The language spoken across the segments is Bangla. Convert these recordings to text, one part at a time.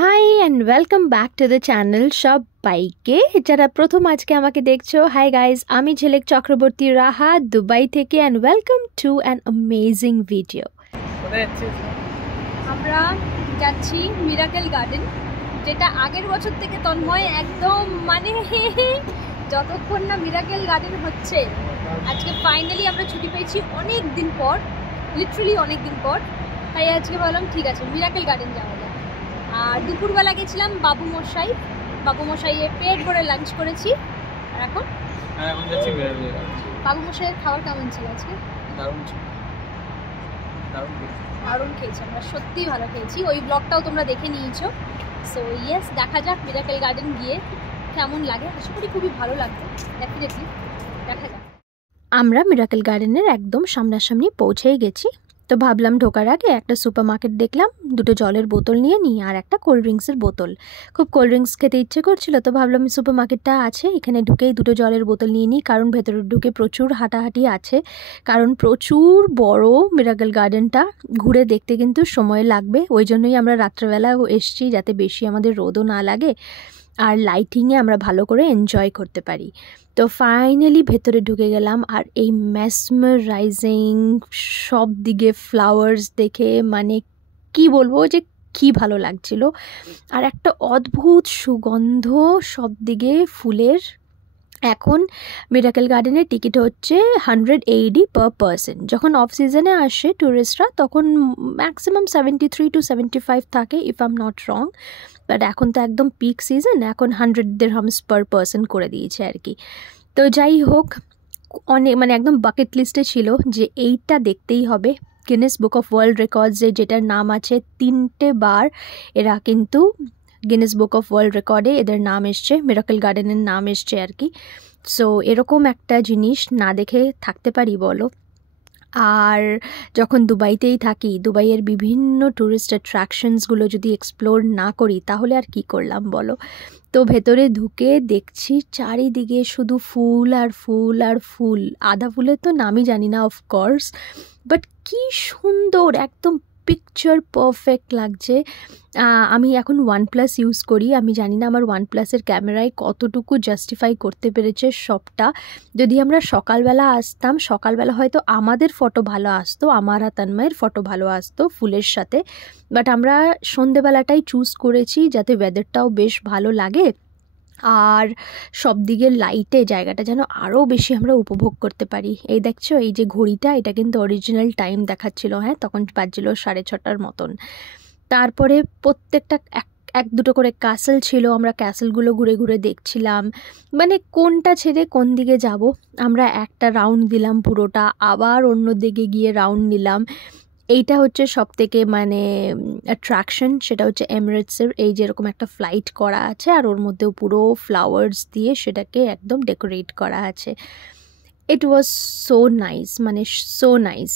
High and welcome back to the channel সবাইকে যারা প্রথম আজকে আমাকে দেখছো। হাই গাইজ, আমি ঝিলিক চক্রবর্তী রাহা দুবাই থেকে and welcome to an amazing video. আমরা যাচ্ছি মিরাকেল গার্ডেন, যেটা আগের বছর থেকে তন্ময় একদম যতক্ষণ না মিরাকেল গার্ডেন হচ্ছে। আজকে ফাইনালি আমরা ছুটি পেয়েছি অনেক দিন পর, লিটারালি অনেক দিন পর। তাই আজকে ভাবলাম ঠিক আছে মিরাকেল গার্ডেন যাওয়া যায়। আর দুপুরবেলা গেছিলাম বাবু মশাইয়ের পেট ভরে লাঞ্চ করেছি। আর এখন যাচ্ছি মিরাকেল গার্ডেন। বাবু মশাইয়ের খাবার কেমন ছিল আজকে? দারুণ ছিল, দারুণ খেয়েছি আমরা, সত্যিই ভালো খেয়েছি। ওই ব্লগটাও তোমরা দেখে নিয়েছো। সো ইয়েস, দেখা যাক মিরাকেল গার্ডেন গিয়ে কেমন লাগে। আশা করি খুবই ভালো লাগবে, ডেফিনেটলি দেখা যাক। আমরা মিরাকেল গার্ডেনের একদম সামনাসামনি পৌঁছেই গেছি। তো ভাবলাম ঢোকার আগে একটা সুপার মার্কেট দেখলাম, দুটো জলের বোতল নিয়ে নিই আর একটা কোল্ড ড্রিঙ্কসের বোতল। খুব কোল্ড ড্রিঙ্কস খেতে ইচ্ছে করছিল, তো ভাবলাম সুপার মার্কেটটা আছে এখানে, ঢুকেই দুটো জলের বোতল নিয়ে নিই, কারণ ভেতরে ঢুকে প্রচুর হাঁটাহাঁটি আছে, কারণ প্রচুর বড় মিরাকেল গার্ডেনটা, ঘুরে দেখতে কিন্তু সময় লাগবে। ওই জন্যই আমরা রাত্রেবেলা এসছি, যাতে বেশি আমাদের রোদও না লাগে আর লাইটিংয়ে আমরা ভালো করে এনজয় করতে পারি। তো ফাইনালি ভেতরে ঢুকে গেলাম, আর এই মেসমারাইজিং সব দিকে ফ্লাওয়ার্স দেখে কি বলবো যে কি ভালো লাগছিল। আর একটা অদ্ভুত সুগন্ধ সব দিকে ফুলের। এখন মিরাকেল গার্ডেনের টিকিট হচ্ছে 100 AED পার পারসন। যখন অফ সিজনে আসে ট্যুরিস্টরা তখন ম্যাক্সিমাম 73 to 75 থাকে, if I am not wrong. But এখন তো একদম পিক সিজন, এখন 100 দিরহামস পার পারসন করে দিয়েছে আর কি। তো যাই হোক, অনেক একদম বাকেট লিস্টে ছিল যে এইটা দেখতেই হবে। গিনেস বুক অফ ওয়ার্ল্ড রেকর্ডসে যেটার নাম আছে, 3টে বার এরা কিন্তু গিনেস বুক অফ ওয়ার্ল্ড রেকর্ডে এদের নাম এসছে, মিরাকেল গার্ডেনের নাম এসছে আর কি। সো এরকম একটা জিনিস না দেখে থাকতে পারি বলো? আর যখন দুবাইতেই থাকি, দুবাইয়ের বিভিন্ন ট্যুরিস্ট অ্যাট্রাকশনসগুলো যদি এক্সপ্লোর না করি তাহলে আর কি করলাম বলো? তো ভেতরে ঢুকে দেখছি চারিদিকে শুধু ফুল আর ফুল আর ফুল। আদা ফুলের তো নামই জানি না অফকোর্স, বাট কি সুন্দর, একদম পিকচার পারফেক্ট লাগছে। আমি এখন OnePlus ইউজ করি, আমি জানি না আমার OnePlusের ক্যামেরায় কতটুকু জাস্টিফাই করতে পেরেছে সবটা। যদি আমরা সকালবেলা আসতাম, সকালবেলা হয়তো আমাদের ফটো ভালো আসতো, আমার আর তন্ময়ের ফটো ভালো আসতো ফুলের সাথে। বাট আমরা সন্ধেবেলাটাই চুজ করেছি যাতে ওয়েদারটাও বেশ ভালো লাগে, আর সব দিকের লাইটে জায়গাটা যেন আরও বেশি আমরা উপভোগ করতে পারি। এই দেখছো, এই যে ঘড়িটা, এটা কিন্তু অরিজিনাল টাইম দেখাচ্ছিল, হ্যাঁ তখন বাজছিল 6:30 মতন। তারপরে প্রত্যেকটা এক দুটো করে ক্যাসেল ছিল, আমরা ক্যাসেলগুলো ঘুরে ঘুরে দেখছিলাম, কোনটা ছেড়ে কোন দিকে যাব। আমরা একটা রাউন্ড দিলাম পুরোটা, আবার অন্য দিকে গিয়ে রাউন্ড নিলাম। এইটা হচ্ছে সব থেকে অ্যাট্রাকশন, সেটা হচ্ছে এমিরেটসের এই যেরকম একটা ফ্লাইট করা আছে, আর ওর মধ্যেও পুরো ফ্লাওয়ার্স দিয়ে সেটাকে একদম ডেকোরেট করা আছে। It was so nice, so nice.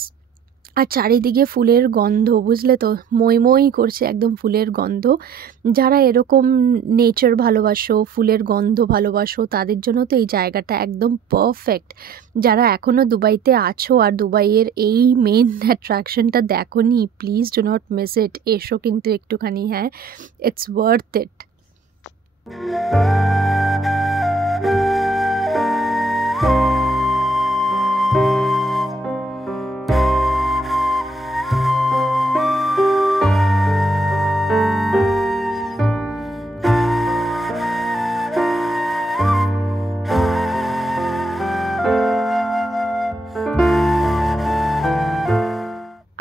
আর চারিদিকে ফুলের গন্ধ, বুঝলে তো, মই মই করছে একদম ফুলের গন্ধ। যারা এরকম নেচার ভালোবাসো, ফুলের গন্ধ ভালোবাসো, তাদের জন্য তো এই জায়গাটা একদম পারফেক্ট। যারা এখনও দুবাইতে আছো আর দুবাইয়ের এই মেন অ্যাট্রাকশনটা দেখোনি, please do not miss it. এসো কিন্তু একটুখানি, হ্যাঁ, ইটস ওয়ার্থ ইট।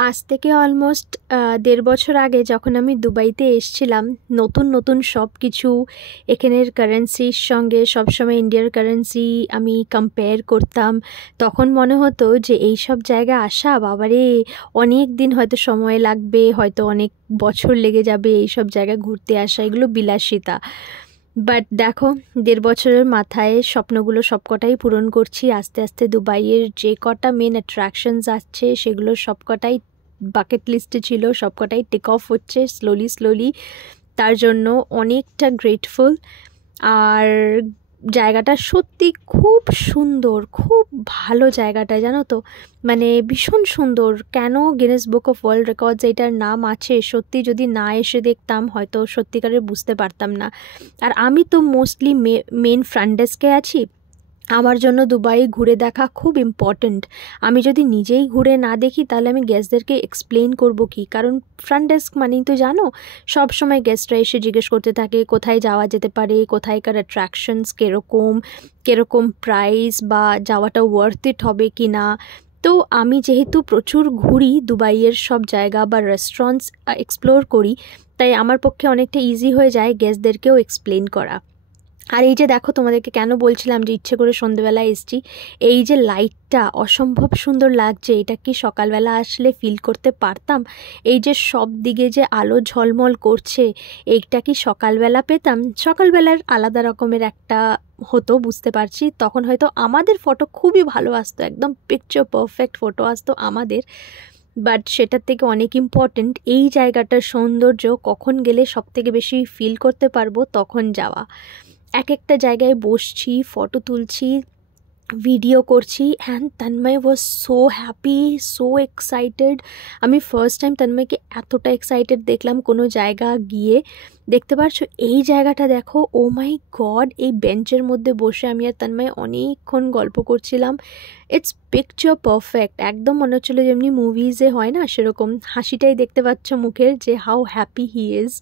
আজ থেকে অলমোস্ট 1.5 বছর আগে যখন আমি দুবাইতে এসেছিলাম, নতুন নতুন সব কিছু এখানের কারেন্সির সঙ্গে সবসময় ইন্ডিয়ার কারেন্সি আমি কম্পেয়ার করতাম। তখন মনে হতো যে এই সব জায়গা আসা, বাবারে অনেক দিন হয়তো সময় লাগবে, হয়তো অনেক বছর লেগে যাবে এই সব জায়গা ঘুরতে আসা, এগুলো বিলাসিতা। বাট দেখো, 1.5 বছরের মাথায় স্বপ্নগুলো সবকটাই পূরণ করছি আস্তে আস্তে। দুবাইয়ের যে কটা মেন অ্যাট্রাকশনস আছে সেগুলো সবকটাই বাকেট লিস্টে ছিল, সবকটাই টেক অফ হচ্ছে স্লোলি স্লোলি। তার জন্য অনেকটা গ্রেটফুল। আর জায়গাটা সত্যি খুব সুন্দর, খুব ভালো জায়গাটা, জানো তো, মানে ভীষণ সুন্দর। কেন Guinness book of world records এটার নাম আছে, সত্যি যদি না এসে দেখতাম হয়তো সত্যিকারের বুঝতে পারতাম না। আর আমি তো মোস্টলি মেন ফ্রন্ট ডেস্কে আছি, আমার জন্য দুবাই ঘুরে দেখা খুব ইম্পর্ট্যান্ট। আমি যদি নিজেই ঘুরে না দেখি তাহলে আমি গেস্টদেরকে এক্সপ্লেন করব কি, কারণ ফ্রন্ট ডেস্ক মানেই তো জানো সব সময় গেস্টরা এসে জিজ্ঞেস করতে থাকে কোথায় যাওয়া যেতে পারে, কোথায়কার অ্যাট্রাকশনস কীরকম প্রাইস, বা যাওয়াটা ওয়ার্থ ইট হবে কি না। তো আমি যেহেতু প্রচুর ঘুরি দুবাইয়ের সব জায়গা বা রেস্টুরেন্টস এক্সপ্লোর করি, তাই আমার পক্ষে অনেকটা ইজি হয়ে যায় গেস্টদেরকেও এক্সপ্লেন করা। আর এই যে দেখো, তোমাদেরকে কেন বলছিলাম যে ইচ্ছে করে সন্ধ্যেবেলায় এসছি, এই যে লাইটটা অসম্ভব সুন্দর লাগছে, এটা কি সকালবেলা আসলে ফিল করতে পারতাম? এই যে সব দিকে যে আলো ঝলমল করছে, এইটা কি সকালবেলা পেতাম? সকালবেলার আলাদা রকমের একটা হতো, বুঝতে পারছি, তখন হয়তো আমাদের ফটো খুবই ভালো আসতো, একদম পিকচার পারফেক্ট ফটো আসতো আমাদের। বাট সেটার থেকে অনেক ইম্পর্ট্যান্ট এই জায়গাটার সৌন্দর্য কখন গেলে সবথেকে বেশি ফিল করতে পারবো, তখন যাওয়া। এক একটা জায়গায় বসছি, ফটো তুলছি, ভিডিও করছি, and Tanmoy was so happy, so excited. আমি ফার্স্ট টাইম তন্ময়কে এতটা এক্সাইটেড দেখলাম কোনো জায়গা গিয়ে। দেখতে পারছো এই জায়গাটা দেখো, ও মাই গড, এই বেঞ্চের মধ্যে বসে আমি আর তন্ময় অনেকক্ষণ গল্প করছিলাম। ইটস পিকচার পারফেক্ট, একদম মনে হচ্ছিলো যেমনি মুভিজে হয় না সেরকম। হাসিটাই দেখতে পাচ্ছ মুখের, যে হাউ হ্যাপি হি ইজ।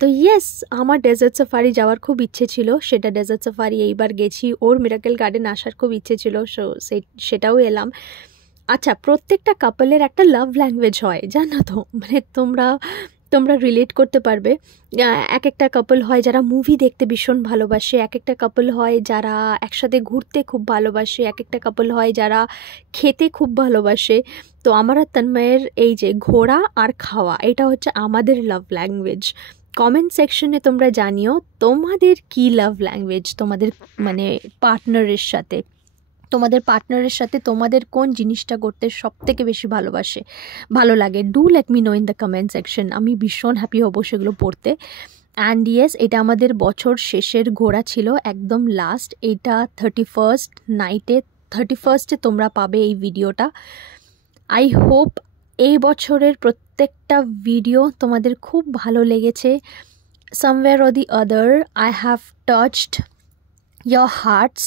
তো ইয়েস, আমার ডেজার্ট সাফারি যাওয়ার খুব ইচ্ছে ছিল, সেটা ডেজার্ট সাফারি এইবার গেছি। ওর মিরাকেল গার্ডেন আসার খুব ইচ্ছে ছিল, সেটাও এলাম। আচ্ছা, প্রত্যেকটা কাপলের একটা লাভ ল্যাঙ্গুয়েজ হয় জানো তো, মানে তোমরা রিলেট করতে পারবে। এক একটা কাপল হয় যারা মুভি দেখতে ভীষণ ভালোবাসে, এক একটা কাপল হয় যারা একসাথে ঘুরতে খুব ভালোবাসে, এক একটা কাপল হয় যারা খেতে খুব ভালোবাসে। তো আমার আর তন্ময়ের এই যে ঘোরা আর খাওয়া, এটা হচ্ছে আমাদের লাভ ল্যাঙ্গুয়েজ। কমেন্ট সেকশনে তোমরা জানিও তোমাদের কি লাভ ল্যাঙ্গুয়েজ, তোমাদের মানে পার্টনারের সাথে তোমাদের কোন জিনিসটা করতে সব থেকে বেশি ভালো লাগে। Do let me no in the comment section, আমি ভীষণ হ্যাপি হব সেগুলো পড়তে। অ্যান্ড ইয়েস, এটা আমাদের বছর শেষের ঘোরা ছিল, একদম লাস্ট। এটা 31st তোমরা পাবে এই ভিডিওটা। আই হোপ এই বছরের প্রত্যেকটা ভিডিও তোমাদের খুব ভালো লেগেছে। Somewhere or the other I have touched your hearts.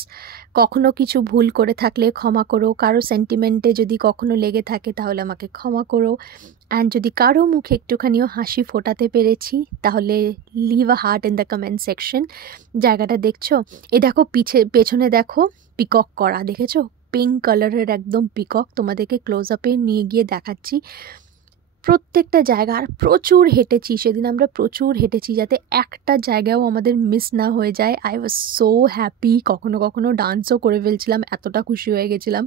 কখনো কিছু ভুল করে থাকলে ক্ষমা করো, কারো সেন্টিমেন্টে যদি কখনো লেগে থাকে তাহলে আমাকে ক্ষমা করো। অ্যান্ড যদি কারো মুখে একটুখানিও হাসি ফোটাতে পেরেছি তাহলে leave a heart in the comment section. জায়গাটা দেখছো, এই দেখো পেছনে দেখো পিকক করা, দেখেছো? পিঙ্ক কালারের একদম পিকক, তোমাদেরকে ক্লোজ আপে নিয়ে গিয়ে দেখাচ্ছি। প্রত্যেকটা জায়গা, আর প্রচুর হেঁটেছি সেদিন, আমরা প্রচুর হেঁটেছি যাতে একটা জায়গাও আমাদের মিস না হয়ে যায়। আই ওয়াজ সো হ্যাপি, কখনো ডান্সও করে ফেলছিলাম, এতটা খুশি হয়ে গেছিলাম।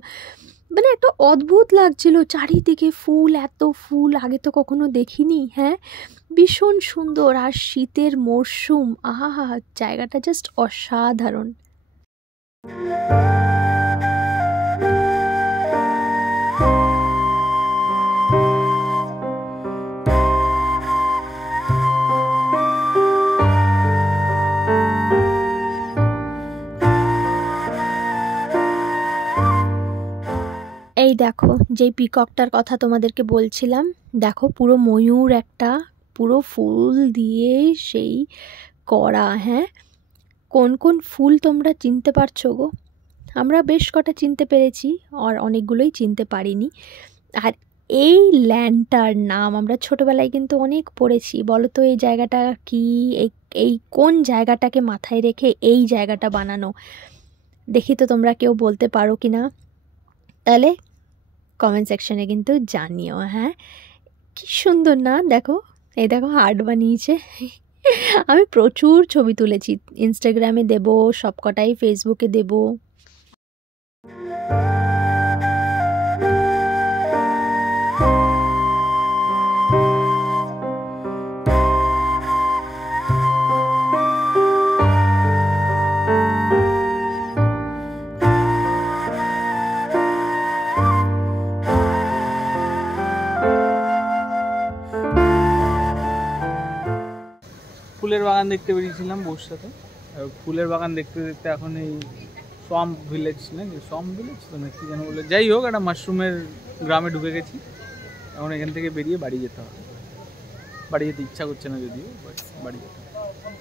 মানে একটা অদ্ভুত লাগছিল, চারিদিকে ফুল, এত ফুল আগে তো কখনো দেখিনি। হ্যাঁ, ভীষণ সুন্দর, আর শীতের মরশুম, আহা, জায়গাটা জাস্ট অসাধারণ। এই দেখো, যেই পিককটার কথা তোমাদেরকে বলছিলাম, দেখো পুরো ময়ূর একটা, পুরো ফুল দিয়ে সেই করা। হ্যাঁ, কোন কোন ফুল তোমরা চিনতে পারছো গো? আমরা বেশ কটা চিনতে পেরেছি, আর অনেকগুলোই চিনতে পারিনি। আর এই ল্যান্ডটার নাম আমরা ছোটোবেলায় কিন্তু অনেক পড়েছি। বলো তো এই জায়গাটা কি, এই কোন জায়গাটাকে মাথায় রেখে এই জায়গাটা বানানো? দেখি তো তোমরা কেউ বলতে পারো কি না, তাহলে কমেন্ট সেকশনে কিন্তু জানিও। হ্যাঁ, কি সুন্দর না? দেখো, এই দেখো হার্ট বানিয়েছে। আমি প্রচুর ছবি তুলেছি, ইনস্টাগ্রামে দেব, সবকটাই ফেসবুকে দেব। ফুলের বাগান দেখতে বেরিয়েছিলাম বউর সাথে। ফুলের বাগান দেখতে দেখতে এখন এই সোয়াম্প ভিলেজ নাকি সোয়াম্প ভিলেজ তো না কি যেন বলে, যাই হোক একটা মাশরুমের গ্রামে ঢুকে গেছি। এখন এখান থেকে বেরিয়ে বাড়ি যেতে হবে। বাড়ি যেতে ইচ্ছা করছে না যদিও, বাট বাড়ি যেতে হবে।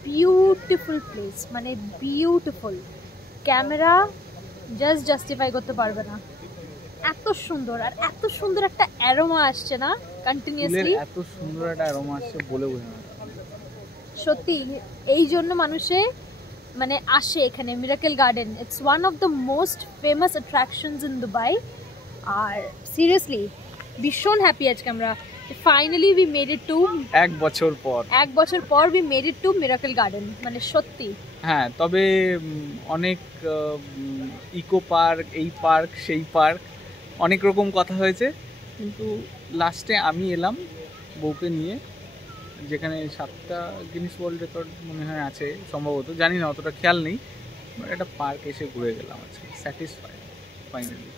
বিউটিফুল প্লেস, মানে বিউটিফুল, ক্যামেরা জাস্টিফাই করতে পারবে না, এত সুন্দর। আর এত সুন্দর একটা অ্যারোমা আসছে না কন্টিনিউয়াসলি, এত সুন্দর একটা অ্যারোমা আসছে বলে বোঝানো যাবে না। সত্যি এই জন্য মানুষে মানে আসে এখানে miracle garden. It's one of the most famous attractions in Dubai. আর সিরিয়াসলি ভীষণ হ্যাপি আজকে আমরা, finally we made it to, 1 বছর পর we made it to miracle garden. মানে সত্যি হ্যাঁ, তবে অনেক ইকো পার্ক, এই পার্ক সেই পার্ক, অনেক রকম কথা হয়েছে, কিন্তু লাস্টে আমি এলাম বউকে নিয়ে, যেখানে 7টা গিনিস ওয়ার্ল্ড রেকর্ড মনে হয় আছে সম্ভবত, জানি না, অতটা খেয়াল নেই। একটা পার্ক এসে ঘুরে গেলাম আজকে, স্যাটিসফাইড ফাইনালি।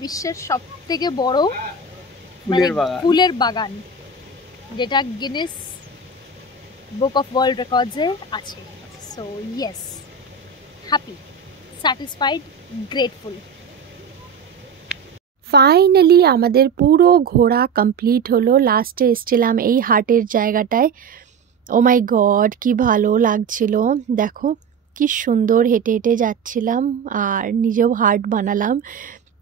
বিশ্বের সব থেকে বড় ফুলের বাগান, বাগান যেটা গিনেস বুক অফ ওয়ার্ল্ড রেকর্ডসে আছে। So yes, happy, satisfied, grateful. Finally আমাদের পুরো ঘোরা কমপ্লিট হলো। লাস্টে এসছিলাম এই হাটের জায়গাটায়। ও মাই গড, কি ভালো লাগছিল। দেখো কি সুন্দর হেঁটে হেঁটে যাচ্ছিলাম আর নিজেও হার্ট বানালাম।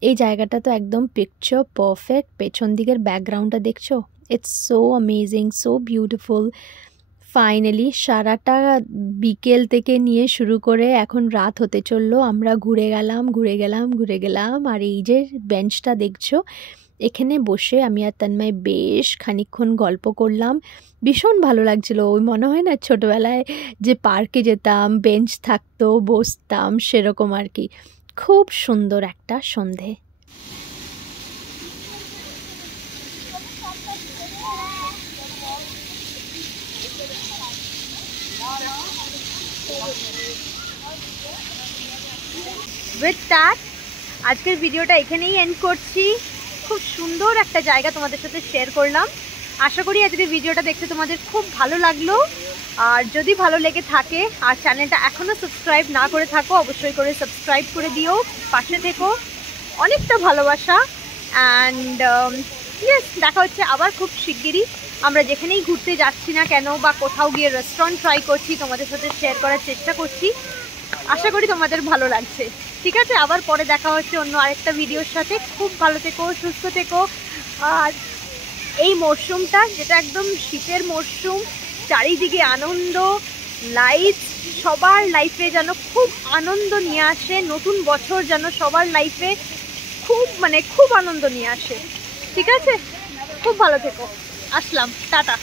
এই জায়গাটা তো একদম পিকচার পারফেক্ট। পেছন দিকের ব্যাকগ্রাউন্ডটা দেখছো, it's so amazing, so beautiful. Finally সারাটা বিকেল থেকে নিয়ে শুরু করে এখন রাত হতে চললো, আমরা ঘুরে গেলাম। আর এই যে বেঞ্চটা দেখছো, এখানে বসে আমি আর তন্ময় বেশ খানিকক্ষণ গল্প করলাম। ভীষণ ভালো লাগছিল। ওই মনে হয় না ছোটোবেলায় যে পার্কে যেতাম, বেঞ্চ থাকতো, বসতাম, সেরকম আর কি। খুব সুন্দর একটা সন্ধে। উইথ দ্যাট আজকের ভিডিওটা এখানেই এন্ড করছি। খুব সুন্দর একটা জায়গা তোমাদের সাথে শেয়ার করলাম। আশা করি আজকের ভিডিওটা দেখতে তোমাদের খুব ভালো লাগলো। আর যদি ভালো লেগে থাকে আর চ্যানেলটা এখনও সাবস্ক্রাইব না করে থাকো, অবশ্যই করে সাবস্ক্রাইব করে দিও, পাশে থেকো। অনেকটা ভালোবাসা। অ্যান্ড ইয়েস, দেখা হচ্ছে আবার খুব শিগগিরই। আমরা যেখানেই ঘুরতে যাচ্ছি না কেন বা কোথাও গিয়ে রেস্টুরেন্ট ট্রাই করছি, তোমাদের সাথে শেয়ার করার চেষ্টা করছি। আশা করি তোমাদের ভালো লাগছে। ঠিক আছে, আবার পরে দেখা হচ্ছে অন্য আরেকটা ভিডিওর সাথে। খুব ভালো থেকো, সুস্থ থেকো। আর এই মরশুমটা, যেটা একদম শীতের মরশুম, চারিদিকে আনন্দ, লাইফ, সবার লাইফে যেন খুব আনন্দ নিয়ে আসে। নতুন বছর যেন সবার লাইফে খুব আনন্দ নিয়ে আসে। ঠিক আছে, খুব ভালো থেকো। আসলাম, টাটা।